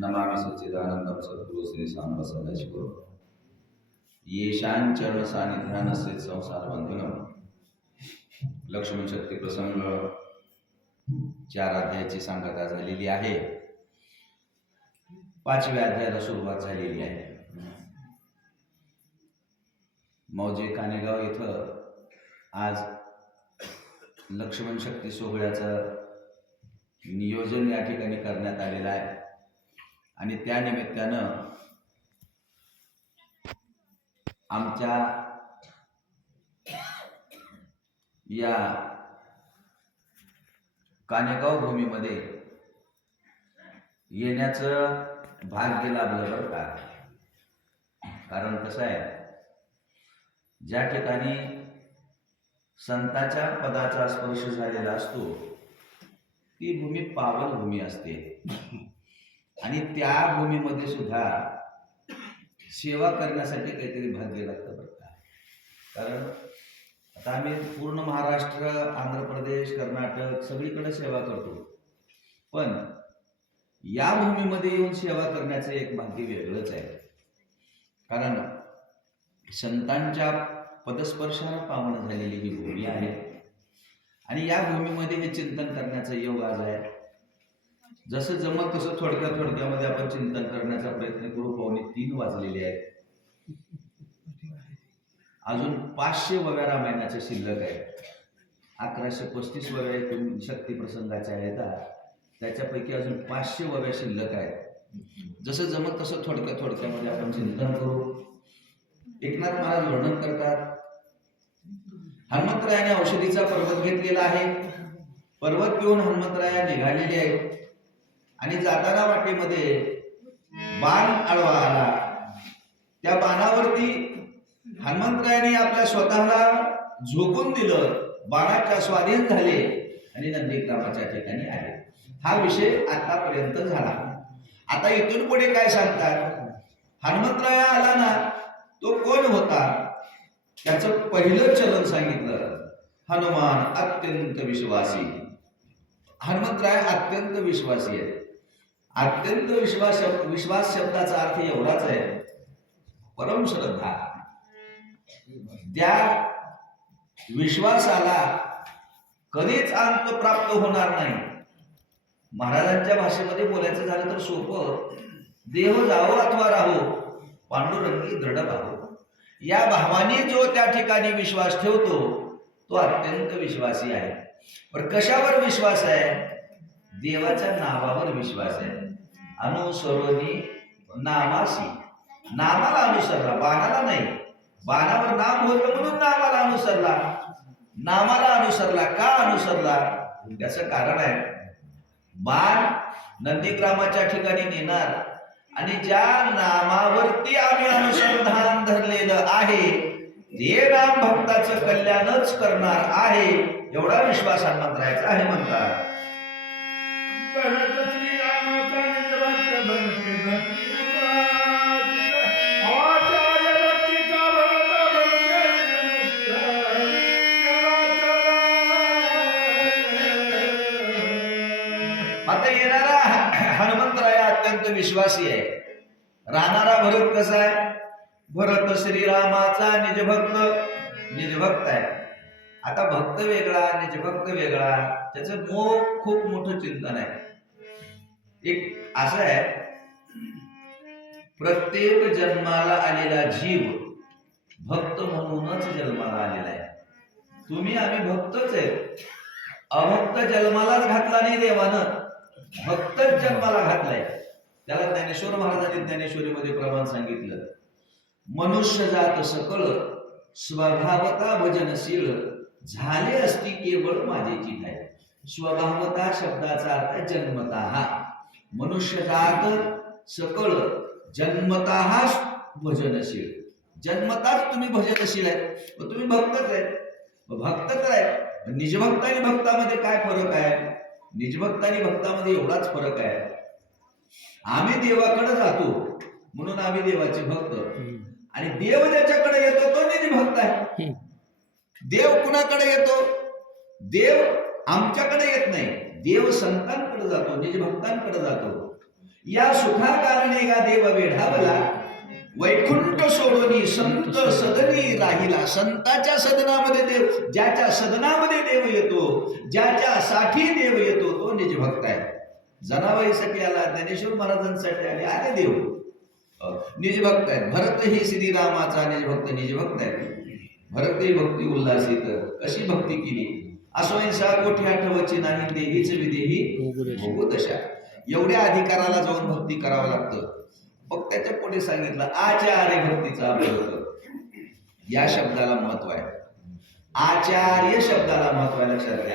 नमामि सच्चिदानंदं सद्गुरु श्री सांब सदाशिव येषां चरण सानिध्यानस्य संसार बंधनम लक्ष्मण शक्ती प्रसंग 4 अध्यायाची सांगता झालेली आहे. 5व्या अध्यायाला सुरुवात झालेली आहे. मौजे कानेगाव इथं आज लक्ष्मण शक्ती सोहळ्याचं नियोजन या ठिकाणी करण्यात आलेलं आहे आणि त्या निमित्तानं आमच्या या कानेगाव भूमीमध्ये येण्याचं भाग्य लाभलं बरं का. कारण कसं आहे, ज्या ठिकाणी संतांच्या पदाचा स्पर्श झालेला असतो ती भूमी पावन भूमी असते आणि त्या भूमीमध्ये सुद्धा सेवा करण्यासाठी काहीतरी भाग्य लागतं बरं का. कारण आता आम्ही पूर्ण महाराष्ट्र, आंध्र प्रदेश, कर्नाटक सगळीकडे सेवा करतो, पण या भूमीमध्ये येऊन सेवा करण्याचं एक भाग्य वेगळंच आहे. कारण संतांच्या पदस्पर्शाने पावन झालेली ही भूमी आहे आणि या भूमीमध्ये हे चिंतन करण्याचा योग आज आहे. जसं जमत तसं थोडक्यामध्ये आपण चिंतन करण्याचा प्रयत्न करू. 2:45 वाजलेले आहेत. अजून 500 वव्या रामायणाच्या शिल्लक आहेत. 1135 वव्या शक्ती प्रसंगाच्या आहेत, त्याच्यापैकी अजून 500 वव्या शिल्लक आहेत. जसं जमत तसं थोडक्यामध्ये आपण चिंतन करू. एकनाथ महाराज वर्णन करतात, हनुमंतरायाने औषधीचा पर्वत घेतलेला आहे. पर्वत घेऊन हनुमंतराया निघालेले आहेत आणि जाताना वाटेमध्ये बाण आडवा आला. त्या बाणावरती हनुमंतरायाने आपल्या स्वतःला झोकून दिलं, बाणाच्या स्वाधीन झाले आणि नंदीग्रामाच्या ठिकाणी आले. हा विषय आतापर्यंत झाला. आता इथून पुढे काय सांगतात, हनुमंतराया आला ना, तो कोण होता त्याचं पहिलं चलन सांगितलं. हनुमान अत्यंत विश्वासी. हनुमंतराय अत्यंत विश्वासी आहे. अत्यंत विश्वास शब्दाचा अर्थ एवढाच आहे, परम श्रद्धा. त्या विश्वासाला कधीच अंत प्राप्त होणार नाही. महाराजांच्या भाषेमध्ये बोलायचं झालं तर सोपं, देह जावो अथवा राहो पांडुरंगी दृढ भाव. या भावाने जो त्या ठिकाणी विश्वास ठेवतो तो अत्यंत विश्वासी आहे. पण कशावर विश्वास आहे? देवाच्या नावावर विश्वास आहे. अनुसरोनी नामासी. नामाला अनुसरला, बाणाला नाही. बाणावर नाम होतं म्हणून नामाला अनुसरला. नामाला अनुसरला. का अनुसरला? त्याचं कारण आहे, बाण नंदीग्रामाच्या ठिकाणी नेणार आणि ज्या नामावरती आम्ही अनुसंधान धरलेलं आहे ते राम भक्ताचं कल्याणच करणार आहे, एवढा विश्वास हनुमंतरायाचा आहे म्हणतात. आता येणारा हनुमंतराया अत्यंत विश्वासी आहे. राहणारा भरत कसा आहे? भरत श्रीरामाचा निजभक्त आहे. आता भक्त वेगळा, निजभक्त वेगळा, त्याचं खूप मोठं चिंतन आहे. एक असं आहे, प्रत्येक जन्माला आलेला जीव भक्त म्हणूनच जन्माला आलेला आहे. तुम्ही आम्ही भक्तच आहे. अभक्त जन्मालाच घातला नाही देवानं, भक्तच जन्माला घातलाय. त्याला ज्ञानेश्वर महाराजांनी ज्ञानेश्वरीमध्ये प्रमाण सांगितलं, मनुष्य जात सकळ स्वभावता भजनशील झाले असती केवळ माझेची ठाई. स्वभावता शब्दाचा अर्थ जन्मतः. मनुष्य जात सकळ जन्मतः भजनशील. जन्मताच तुम्ही भजनशील आहे, तुम्ही भक्तच आहे. भक्त तर आहे. निजभक्त आणि भक्तामध्ये काय फरक आहे? निजभक्त आणि भक्तामध्ये एवढाच फरक आहे, आम्ही देवाकडे जातो म्हणून आम्ही देवाचे भक्त, आणि देव ज्याच्याकडे येतो तो निजभक्त आहे. देव कुणाकडे येतो? देव आमच्याकडे येत नाही. देव संतांकडे जातो, निजभक्तांकडे जातो. या सुखा कारणे गा देव वेढावला, वैकुंठ सोडोनी संत सदनी राहिला. संताच्या सदनामध्ये देव, ज्याच्या सदनामध्ये देव येतो, ज्याच्यासाठी देव येतो, तो निज भक्त आहे. जनाबाईसाठी आला, ज्ञानेश्वर महाराजांसाठी आले देव, निज भक्त आहेत. भरत ही श्रीरामाचा निज भक्त, निज भक्त आहे. भरते भक्ती उल्हासित, कशी भक्ती केली. असोयसा कोठी आठवची नाही, देहीच विदेही भोगू दशा. एवढ्या अधिकाराला जाऊन भक्ती करावं लागतं. मग त्याच्या पुढे सांगितलं आचार्य भक्तीचा अर्थ. या शब्दाला महत्व आहे, आचार्य शब्दाला महत्व आहे, लक्षात घ्या.